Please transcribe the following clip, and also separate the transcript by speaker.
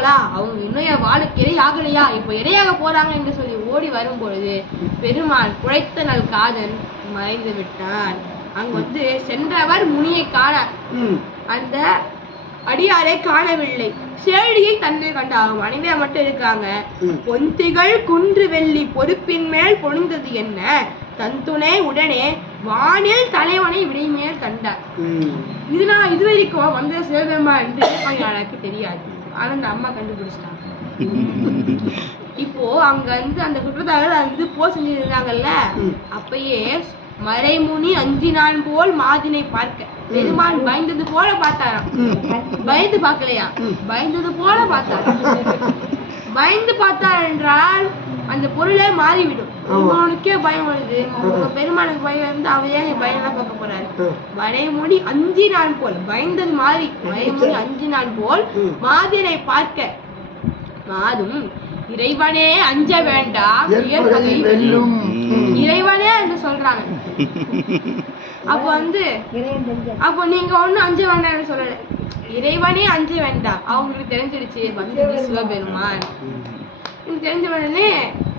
Speaker 1: போறாங்களா? அவங்க இன்னும் வாளுக்கு இறை ஆகலையா இப்ப இரையாக போறாங்க என்று சொல்லி ஓடி வரும் பொழுது பெருமான் குழைத்த நல் காதன் மறைந்து விட்டான் அங்க வந்து சென்றவர் முனியை காண அந்த அடியாரை காணவில்லை. சேடியை தன்னை கண்டாகும். அனிதா மட்டும் இருக்காங்க. பொந்திகள் குன்று வெள்ளி பொறுப்பின் மேல் பொழிந்தது என்ன? தந்துணை உடனே வானில் தலைவனை விடைமேல் கண்டார்.
Speaker 2: ம்.
Speaker 1: இது நான் இது வரைக்கும் வந்த சிவபெருமா என்று எனக்கு தெரியாது. ஆனா அந்த அம்மா கண்டுபிடிச்சிட்டாங்க. இப்போ அங்க வந்து அந்த குற்றத்தாளர் வந்து போ செஞ்சிருந்தாங்கல்ல. அப்பயே மறைமுனி அஞ்சினான் போல் மாதினை பார்க்க. பெருமான் பயந்தது போல பார்த்தாராம். பயந்து பார்க்கலையா. பயந்தது போல பார்த்தாராம். பயந்து பார்த்தார் என்றால் அந்த பொருளே மாறிவிடும். அவனுக்கே பயம் வருது. உங்க பெருமானுக்கு பயம் வந்து அவர் ஏன் பயம்லாம் பார்க்க போறாரு?
Speaker 2: ம்.
Speaker 1: மறைமுடி அஞ்சினான் போல். பயந்தது மாறி. மறைமுடி அஞ்சினான் போல்
Speaker 2: ம்.
Speaker 1: மாதினை பார்க்க. மாதும் இறைவனே அஞ்ச வேண்டாம். இறைவனே சொல்றாங்க. அப்போ வந்து அப்போ நீங்க ஒண்ணும் அஞ்ச வேண்டாம்னு சொல்லல. இறைவனே அஞ்ச வேண்டாம். அவங்களுக்கு தெரிஞ்சிருச்சு வந்து சிவபெருமான். தெரிஞ்ச உடனே